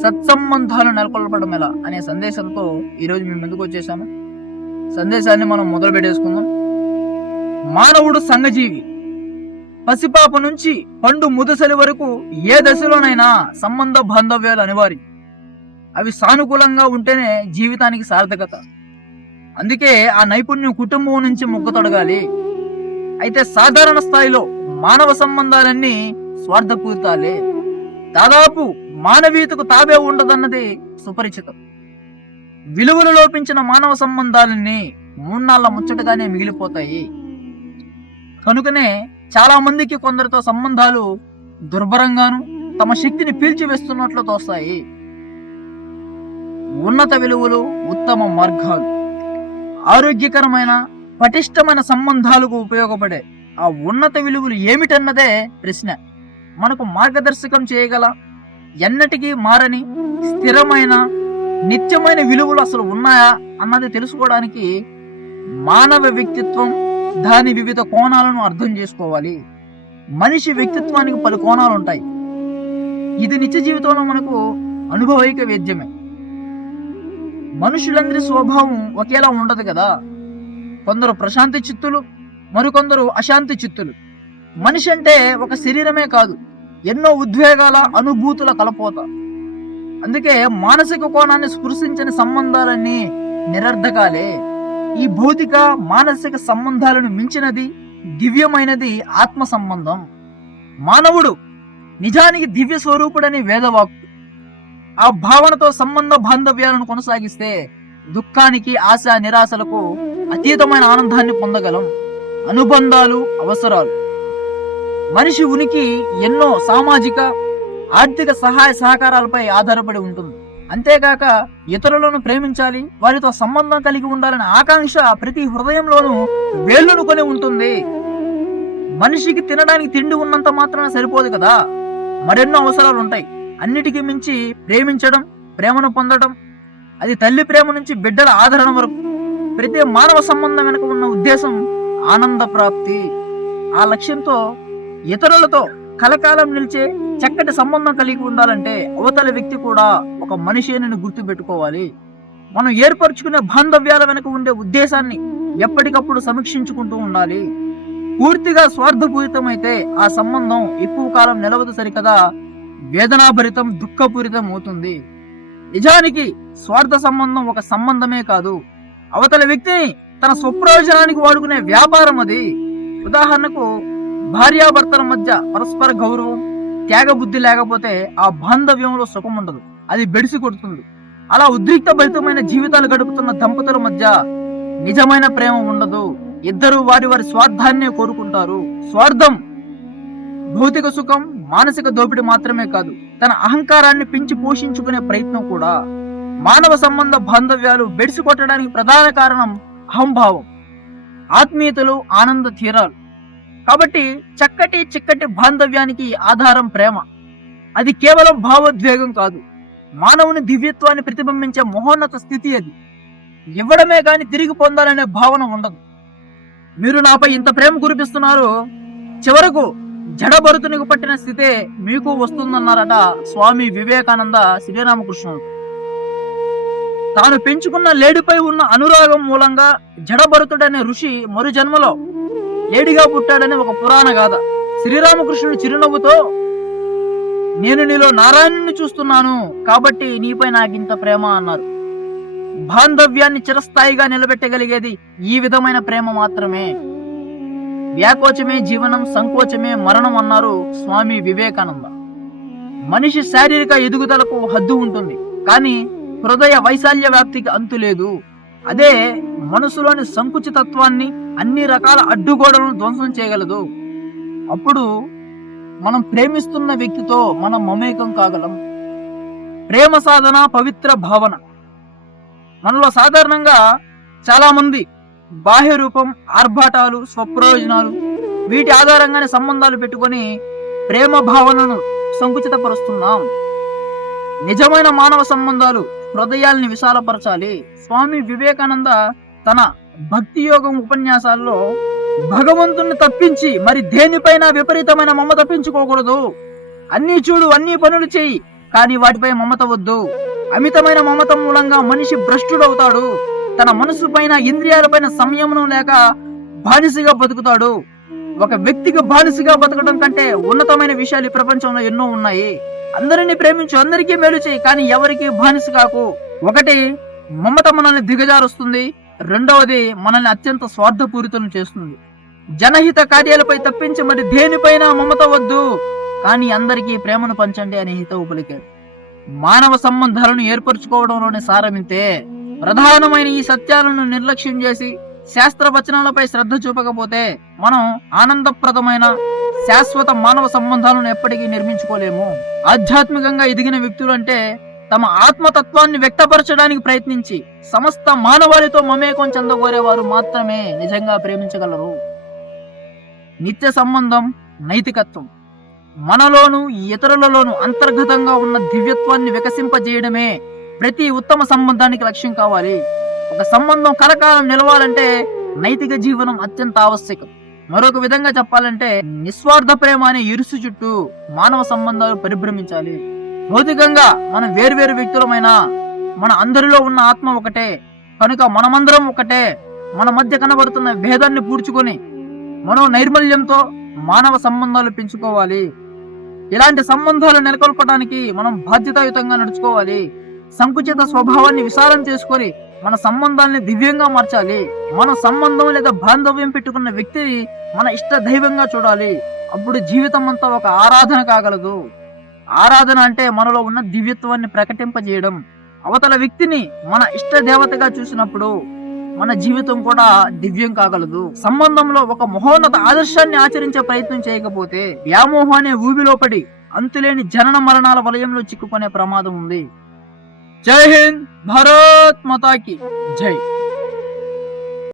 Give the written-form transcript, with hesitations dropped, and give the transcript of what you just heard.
సత్సంబంధాలు నెలకొల్పడం ఎలా అనే సందేశంతో ఈరోజు మీ ముందుకు వచ్చేసాను. సందేశాన్ని మనం మొదలు పెట్టేసుకుందాం. మానవుడు సంఘజీవి. పసిపాప నుంచి పండు ముదసలి వరకు ఏ దశలోనైనా సంబంధ బాంధవ్యాలు అనివార్యం. అవి సానుకూలంగా ఉంటేనే జీవితానికి సార్థకత. అందుకే ఆ నైపుణ్యం కుటుంబం నుంచి మొగ్గతొడగాలి. అయితే సాధారణ స్థాయిలో మానవ సంబంధాలన్నీ స్వార్థపూరితాలే. దాదాపు మానవీయతకు తాబే ఉండదన్నది సుపరిచితం. విలువలు లోపించిన మానవ సంబంధాలన్నీ మూన్నాళ్ల ముచ్చటగానే మిగిలిపోతాయి. కనుకనే చాలా మందికి కొందరితో సంబంధాలు దుర్భరంగాను తమ శక్తిని పీల్చివేస్తున్నట్లు తోస్తాయి. ఉన్నత విలువలు, ఉత్తమ మార్గాలు, ఆరోగ్యకరమైన పటిష్టమైన సంబంధాలకు ఉపయోగపడే ఆ ఉన్నత విలువలు ఏమిటన్నదే ప్రశ్న. మనకు మార్గదర్శకం చేయగల ఎన్నటికీ మారని స్థిరమైన నిత్యమైన విలువలు అసలు ఉన్నాయా అన్నది తెలుసుకోవడానికి మానవ వ్యక్తిత్వం, దాని వివిధ కోణాలను అర్థం చేసుకోవాలి. మనిషి వ్యక్తిత్వానికి పలు కోణాలు ఉంటాయి. ఇది నిత్య జీవితంలో మనకు అనుభవైక వేద్యమే. మనుషులందరి స్వభావం ఒకేలా ఉండదు కదా. కొందరు ప్రశాంతి చిత్తులు, మరికొందరు అశాంతి చిత్తులు. మనిషి అంటే ఒక శరీరమే కాదు, ఎన్నో ఉద్వేగాల, అనుభూతుల కలపోత. అందుకే మానసిక కోణాన్ని స్పృశించని సంబంధాలన్నీ నిరర్ధకాలే. ఈ భౌతిక మానసిక సంబంధాలను మించినది, దివ్యమైనది ఆత్మ సంబంధం. మానవుడు నిజానికి దివ్య స్వరూపుడని వేదవాక్కు. ఆ భావనతో సంబంధ బాంధవ్యాలను కొనసాగిస్తే దుఃఖానికి, ఆశ, నిరాశలకు అతీతమైన ఆనందాన్ని పొందగలం. అనుబంధాలు అవసరాలు. మనిషి ఉనికి ఎన్నో సామాజిక, ఆర్థిక సహాయ సహకారాలపై ఆధారపడి ఉంటుంది. అంతేకాక ఇతరులను ప్రేమించాలి, వారితో సంబంధం కలిగి ఉండాలనే ఆకాంక్ష ప్రతి హృదయంలోనూ వేళ్ళునుకొని ఉంటుంది. మనిషికి తినడానికి తిండి ఉన్నంత మాత్రాన సరిపోదు కదా, మరెన్నో అవసరాలు ఉంటాయి. అన్నిటికీ మించి ప్రేమించడం, ప్రేమను పొందడం, అది తల్లి ప్రేమ నుంచి బిడ్డల ఆదరణ వరకు ప్రతి మానవ సంబంధం వెనుక ఉన్న ఉద్దేశం ఆనంద ప్రాప్తి. ఆ లక్ష్యంతో ఇతరులతో కలకాలం నిలిచే చక్కటి సంబంధం కలిగి ఉండాలంటే అవతల వ్యక్తి కూడా ఒక మనిషి అని గుర్తు పెట్టుకోవాలి. మనం ఏర్పరచుకునే బాంధవ్యాల వెనుక ఉండే ఉద్దేశాన్ని ఎప్పటికప్పుడు సమీక్షించుకుంటూ ఉండాలి. పూర్తిగా స్వార్థపూరితమైతే ఆ సంబంధం ఎక్కువ కాలం నిలవదు సరికదా, వేదనాభరితం, దుఃఖపూరితం అవుతుంది. నిజానికి స్వార్థ సంబంధం ఒక సంబంధమే కాదు, అవతల వ్యక్తిని తన స్వప్రయోజనానికి వాడుకునే వ్యాపారం అది. ఉదాహరణకు భార్యాభర్తల మధ్య పరస్పర గౌరవం, త్యాగబుద్ధి లేకపోతే ఆ బాంధవ్యంలో సుఖం ఉండదు, అది బెడిసి కొడుతుంది. అలా ఉద్రిక్త భరితమైన జీవితాలు గడుపుతున్న దంపతుల మధ్య నిజమైన ప్రేమ ఉండదు. ఇద్దరు వారి వారి స్వార్థాన్నే కోరుకుంటారు. స్వార్థం భౌతిక సుఖం, మానసిక దోపిడి మాత్రమే కాదు, తన అహంకారాన్ని పెంచి పోషించుకునే ప్రయత్నం కూడా. మానవ సంబంధ బాంధవ్యాలు బెడిసి కొట్టడానికి ప్రధాన కారణం అహంభావం, ఆత్మీయతలు, ఆనంద తీరాలు. కాబట్టి చిక్కటి బాంధవ్యానికి ఆధారం ప్రేమ. అది కేవలం భావోద్వేగం కాదు, మానవుని దివ్యత్వాన్ని ప్రతిబింబించే మహోన్నత స్థితి. అది ఇవ్వడమే గాని తిరిగి పొందాలనే భావన ఉండదు. మీరు నాపై ఇంత ప్రేమ కురిపిస్తున్నారు, చివరకు జడభరతునికి పట్టిన స్థితే మీకు వస్తుందన్నారట స్వామి వివేకానంద శ్రీరామకృష్ణుడు. తాను పెంచుకున్న లేడిపై ఉన్న అనురాగం మూలంగా జడభరతుడనే ఋషి మరు జన్మలో లేడిగా పుట్టాడని ఒక పురాణ గాథ. శ్రీరామకృష్ణుడు చిరునవ్వుతో, నేను నీలో నారాయణుని చూస్తున్నాను కాబట్టి నీపై నాకింత ప్రేమ అన్నారు. బాంధవ్యాన్ని చిరస్థాయిగా నిలబెట్టగలిగేది ఈ విధమైన ప్రేమ మాత్రమే. వ్యాకోచమే జీవనం, సంకోచమే మరణం అన్నారు స్వామి వివేకానంద. మనిషి శారీరక ఎదుగుదలకు హద్దు ఉంటుంది, కానీ హృదయ వైశాల్య వ్యాప్తికి అంతు లేదు. అదే మనసులోని సంకుచితత్వాన్ని, అన్ని రకాల అడ్డుగోడలను ధ్వంసం చేయగలదు. అప్పుడు మనం ప్రేమిస్తున్న వ్యక్తితో మనం మమేకం కాగలం. ప్రేమ సాధన, పవిత్ర భావన. మనలో సాధారణంగా చాలా మంది బాహ్య రూపం, ఆర్భాటాలు, స్వప్రయోజనాలు, వీటి ఆధారంగానే సంబంధాలు పెట్టుకొని ప్రేమ భావనను సంకుచితపరుస్తున్నాం. నిజమైన మానవ సంబంధాలు హృదయాల్ని విశాలపరచాలి. స్వామి వివేకానంద తన భక్తి యోగం ఉపన్యాసాల్లో భగవంతుణ్ణి తప్పించి మరి దేనిపైన విపరీతమైన మమత పెంచుకోకూడదు. అన్నీ చూడు, అన్ని పనులు చేయి, కానీ వాటిపై మమత వద్దు. అమితమైన మమత మూలంగా మనిషి భ్రష్టుడవుతాడు. తన మనసు పైన ఇంద్రియాలపైన సంయమనం లేక బానిసగా బతుకుతాడు. ఒక వ్యక్తికి బానిసగా బతకడం కంటే ఉన్నతమైన విషయాలు ఈ ప్రపంచంలో ఎన్నో ఉన్నాయి. అందరినీ ప్రేమించు, అందరికీ మేలు చేయి, కానీ ఎవరికి బానిస కాకు. ఒకటి, మమత మనల్ని దిగజారుస్తుంది. రెండవది, మనల్ని అత్యంత స్వార్థపూరితం చేస్తుంది. జనహిత కార్యాలపై తప్పించి మరి దేనిపైన మమత వద్దు, కానీ అందరికీ ప్రేమను పంచండి అని హితవు పలికారు. మానవ సంబంధాలను ఏర్పరచుకోవడంలోని సారమింతే. ప్రధానమైన ఈ సత్యాలను నిర్లక్ష్యం చేసి శాస్త్ర వచనాలపై శ్రద్ధ చూపకపోతే మనం ఆనందప్రదమైన శాశ్వత మానవ సంబంధాలను ఎప్పటికీ నిర్మించుకోలేము. ఆధ్యాత్మికంగా ఎదిగిన వ్యక్తులు అంటే తమ ఆత్మతత్వాన్ని వ్యక్తపరచడానికి ప్రయత్నించి సమస్త మానవాళితో మమేకం చెందగోరేవారు మాత్రమే నిజంగా ప్రేమించగలరు. నిత్య సంబంధం నైతికత్వం. మనలోను ఇతరులలోను అంతర్గతంగా ఉన్న దివ్యత్వాన్ని వికసింపజేయడమే ప్రతి ఉత్తమ సంబంధానికి లక్ష్యం కావాలి. ఒక సంబంధం కలకాలం నిలవాలంటే నైతిక జీవనం అత్యంత ఆవశ్యకం. మరొక విధంగా చెప్పాలంటే నిస్వార్థ ప్రేమ అనే ఇరుసు చుట్టూ మానవ సంబంధాలు పరిభ్రమించాలి. భౌతికంగా మనం వేర్వేరు వ్యక్తులమైనా మన అందరిలో ఉన్న ఆత్మ ఒకటే కనుక మనమందరం ఒకటే. మన మధ్య కనబడుతున్న భేదాన్ని పూడ్చుకొని మనో నైర్మల్యంతో మానవ సంబంధాలు పెంచుకోవాలి. ఇలాంటి సంబంధాలు నెలకొల్పడానికి మనం బాధ్యతాయుతంగా నడుచుకోవాలి. సంకుచిత స్వభావాన్ని విశాలం చేసుకొని మన సంబంధాన్ని దివ్యంగా మార్చాలి. మన సంబంధం లేదా బాంధవ్యం పెట్టుకున్న వ్యక్తిని మన ఇష్ట దైవంగా చూడాలి. అప్పుడు జీవితం అంతా ఒక ఆరాధన కాగలదు. ఆరాధన అంటే మనలో ఉన్న దివ్యత్వాన్ని ప్రకటింపజేయడం. అవతల వ్యక్తిని మన ఇష్ట దేవతగా చూసినప్పుడు మన జీవితం కూడా దివ్యం కాగలదు. సంబంధంలో ఒక మహోన్నత ఆదర్శాన్ని ఆచరించే ప్రయత్నం చేయకపోతే వ్యామోహం అనే ఊబిలో పడి అంతులేని జనన మరణాల వలయంలో చిక్కుకునే ప్రమాదం ఉంది. జై హింద్, భారత్ మాతాకి జై.